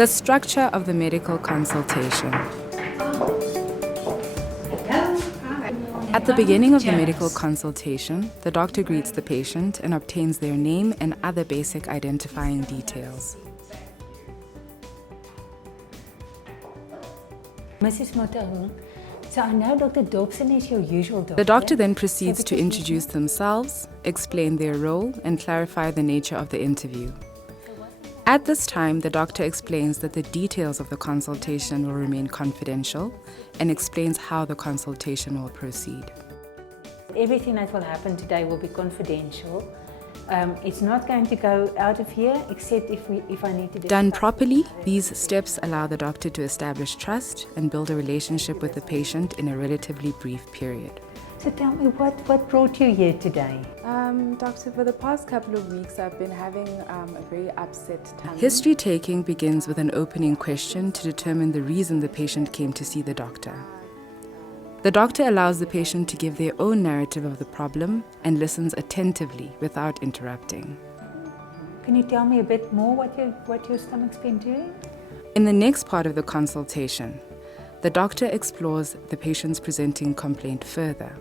The structure of the medical consultation. At the beginning of the medical consultation, the doctor greets the patient and obtains their name and other basic identifying details. Mrs. Motahung, so I know Dr. Dobson is your usual doctor. The doctor then proceeds to introduce themselves, explain their role, and clarify the nature of the interview. At this time, the doctor explains that the details of the consultation will remain confidential and explains how the consultation will proceed. Everything that will happen today will be confidential. It's not going to go out of here except if I need to discuss. Done properly, these steps allow the doctor to establish trust and build a relationship with the patient in a relatively brief period. So tell me, what brought you here today? Doctor, for the past couple of weeks, I've been having a very upset tummy. History taking begins with an opening question to determine the reason the patient came to see the doctor. The doctor allows the patient to give their own narrative of the problem and listens attentively without interrupting. Can you tell me a bit more what your stomach's been doing? In the next part of the consultation, the doctor explores the patient's presenting complaint further.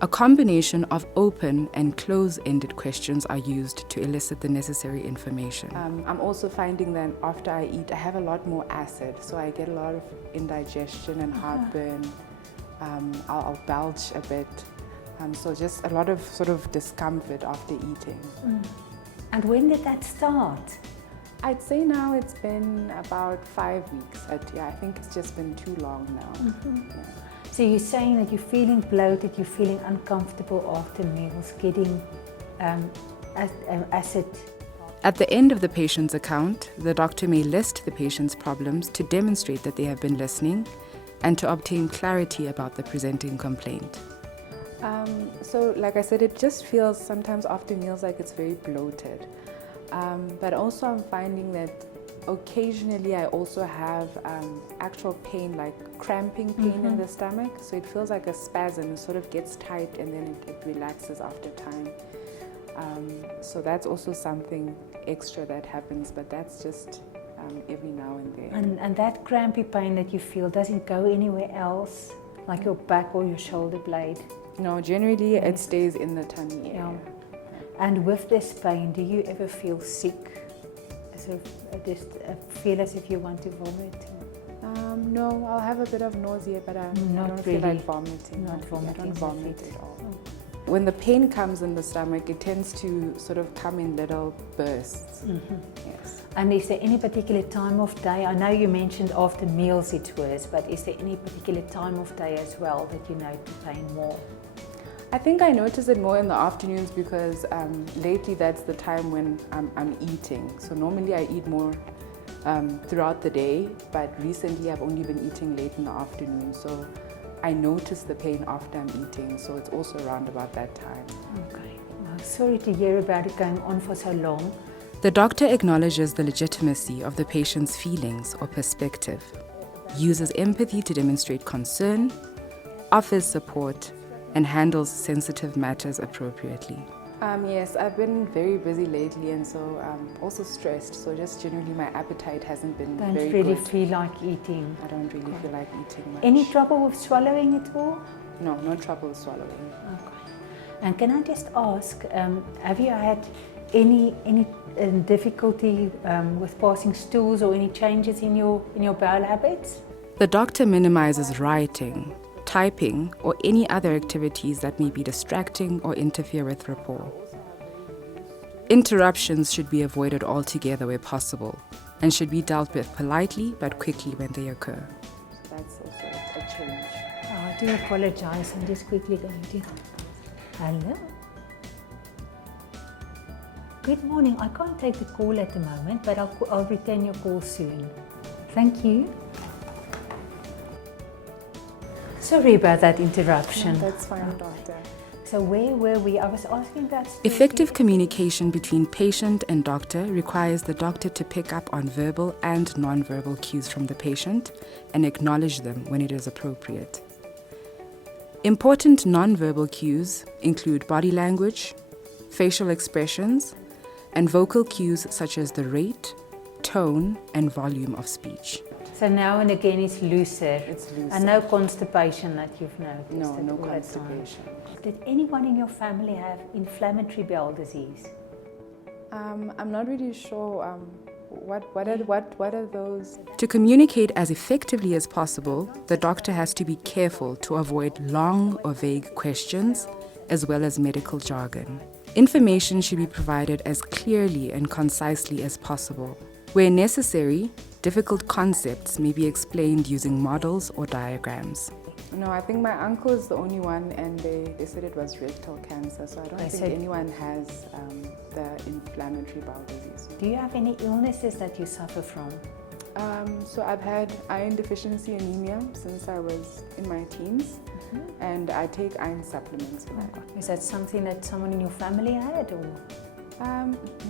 A combination of open and close-ended questions are used to elicit the necessary information. I'm also finding that after I eat, I have a lot more acid, so I get a lot of indigestion and heartburn. I'll belch a bit, so just a lot of sort of discomfort after eating. And when did that start? I'd say now it's been about 5 weeks, but yeah, I think it's just been too long now. Yeah. So you're saying that you're feeling bloated, you're feeling uncomfortable after meals, getting acid. At the end of the patient's account, the doctor may list the patient's problems to demonstrate that they have been listening and to obtain clarity about the presenting complaint. So like I said, it just feels sometimes after meals like it's very bloated. But also I'm finding that occasionally I also have actual pain, like cramping pain in the stomach. So it feels like a spasm, it sort of gets tight and then it relaxes after time. So that's also something extra that happens, but that's just every now and then. And that crampy pain that you feel, does it go anywhere else, like your back or your shoulder blade? No, generally it stays in the tummy area. And with this pain, do you ever feel sick? So just feel as if you want to vomit? No, I'll have a bit of nausea, but I don't feel like vomiting. Not vomiting. I don't vomit at all. When the pain comes in the stomach, it tends to sort of come in little bursts. Yes. And is there any particular time of day? I know you mentioned after meals it's worse, but is there any particular time of day as well that you note the pain more? I think I notice it more in the afternoons because lately that's the time when I'm eating. So normally I eat more throughout the day, but recently I've only been eating late in the afternoon. So I notice the pain after I'm eating, so it's also around about that time. Okay. Well, sorry to hear about it going on for so long. The doctor acknowledges the legitimacy of the patient's feelings or perspective, uses empathy to demonstrate concern, offers support, and handles sensitive matters appropriately. Yes, I've been very busy lately and so also stressed, so just generally my appetite hasn't been very good. Don't really feel like eating? I don't really feel like eating much. Any trouble with swallowing at all? No, no trouble with swallowing. Okay. And can I just ask, have you had any difficulty with passing stools or any changes in your bowel habits? The doctor minimizes writing, typing, or any other activities that may be distracting or interfere with rapport. Interruptions should be avoided altogether where possible and should be dealt with politely but quickly when they occur. So that's also a change. Oh, I do apologize. I'm just quickly going to... Hello? Good morning. I can't take the call at the moment, but I'll return your call soon. Thank you. Sorry about that interruption. No, that's fine, doctor. So where were we? I was asking about... Effective communication between patient and doctor requires the doctor to pick up on verbal and non-verbal cues from the patient and acknowledge them when it is appropriate. Important non-verbal cues include body language, facial expressions, and vocal cues such as the rate, tone and volume of speech. So now and again it's looser. It's looser. And no constipation that you've noticed. No, at no all that constipation. time. Did anyone in your family have inflammatory bowel disease? I'm not really sure what are those. To communicate as effectively as possible, the doctor has to be careful to avoid long or vague questions, as well as medical jargon. Information should be provided as clearly and concisely as possible. Where necessary, difficult concepts may be explained using models or diagrams. No, I think my uncle is the only one, and they said it was rectal cancer, so I don't think anyone has the inflammatory bowel disease. Do you have any illnesses that you suffer from? So I've had iron deficiency anemia since I was in my teens, and I take iron supplements for that. Is that something that someone in your family had, or?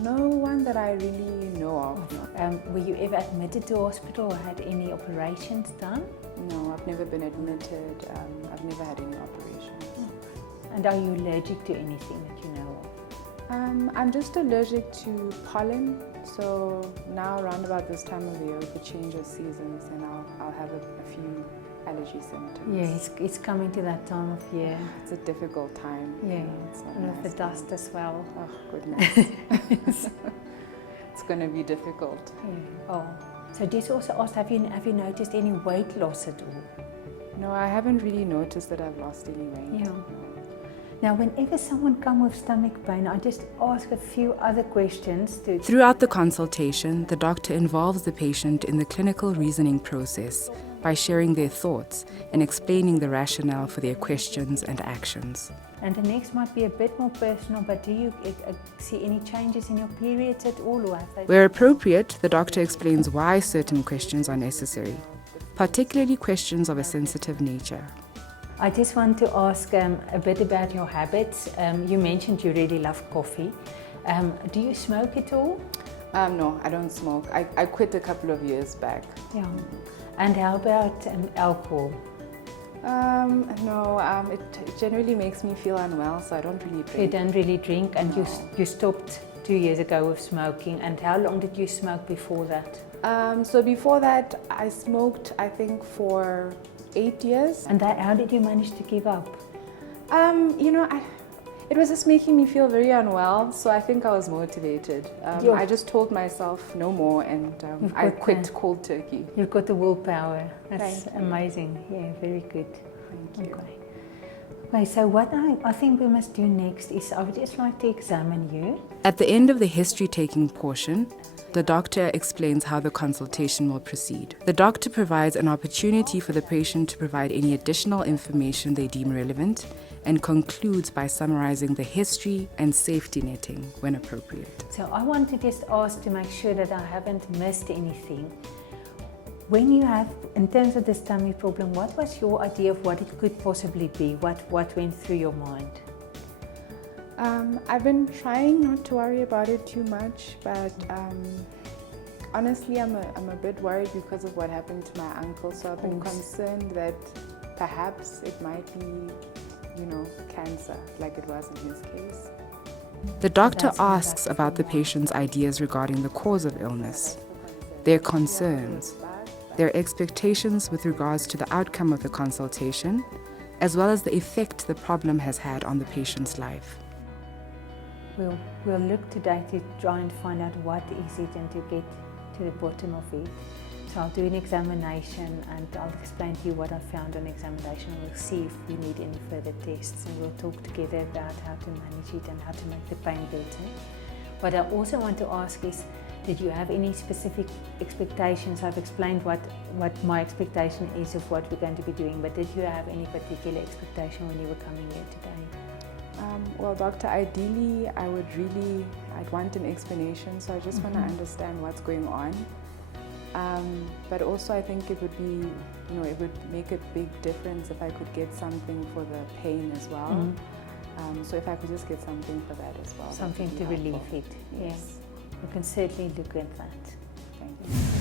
No one that I really know of. Were you ever admitted to hospital or had any operations done? No, I've never been admitted. I've never had any operations. And are you allergic to anything that you know of? I'm just allergic to pollen. So now around about this time of the year, with the change of seasons, and I'll have a few allergy symptoms. Yeah, it's coming to that time of year. It's a difficult time. Yeah, it's not and with nice the dust as well. Oh goodness. It's going to be difficult. Yeah. Oh, so just also asked, have you noticed any weight loss at all? No, I haven't really noticed that I've lost any weight. Yeah. No. Now, whenever someone comes with stomach pain, I just ask a few other questions. Throughout the consultation, the doctor involves the patient in the clinical reasoning process by sharing their thoughts and explaining the rationale for their questions and actions. And the next might be a bit more personal, but do you see any changes in your periods at all? Or have they... Where appropriate, the doctor explains why certain questions are necessary, particularly questions of a sensitive nature. I just want to ask a bit about your habits. You mentioned you really love coffee. Do you smoke at all? No, I don't smoke. I quit a couple of years back. Yeah. And how about alcohol? No, it generally makes me feel unwell, so I don't really drink. You don't really drink, and No. you stopped 2 years ago with smoking. And how long did you smoke before that? So before that, I smoked, I think, for 8 years. And how did you manage to give up? It was just making me feel very unwell, so I think I was motivated. I just told myself no more, and I quit cold turkey. You've got the willpower. That's Thank you. amazing. Yeah, very good. Thank you. Okay, so what I think we must do next is I would just like to examine you. At the end of the history-taking portion, the doctor explains how the consultation will proceed. The doctor provides an opportunity for the patient to provide any additional information they deem relevant, and concludes by summarizing the history and safety netting when appropriate. So I want to just ask to make sure that I haven't missed anything. When you have, in terms of the stomach problem, what was your idea of what it could possibly be? What went through your mind? I've been trying not to worry about it too much, but honestly, I'm a bit worried because of what happened to my uncle. So I've been concerned that perhaps it might be, cancer, like it was in his case. The doctor asks about the patient's ideas regarding the cause of illness, their concerns, their expectations with regards to the outcome of the consultation, as well as the effect the problem has had on the patient's life. We'll look today to try and find out what is it and to get to the bottom of it. So I'll do an examination and I'll explain to you what I found on examination. We'll see if we need any further tests, and we'll talk together about how to manage it and how to make the pain better. What I also want to ask is, did you have any specific expectations? I've explained what my expectation is of what we're going to be doing, but did you have any particular expectation when you were coming here today? Well, doctor, ideally, I'd want an explanation, so I just want to understand what's going on. But also I think it would be, it would make a big difference if I could get something for the pain as well. So if I could just get something for that as well. Something to relieve it, yes. We can certainly look at that. Thank you.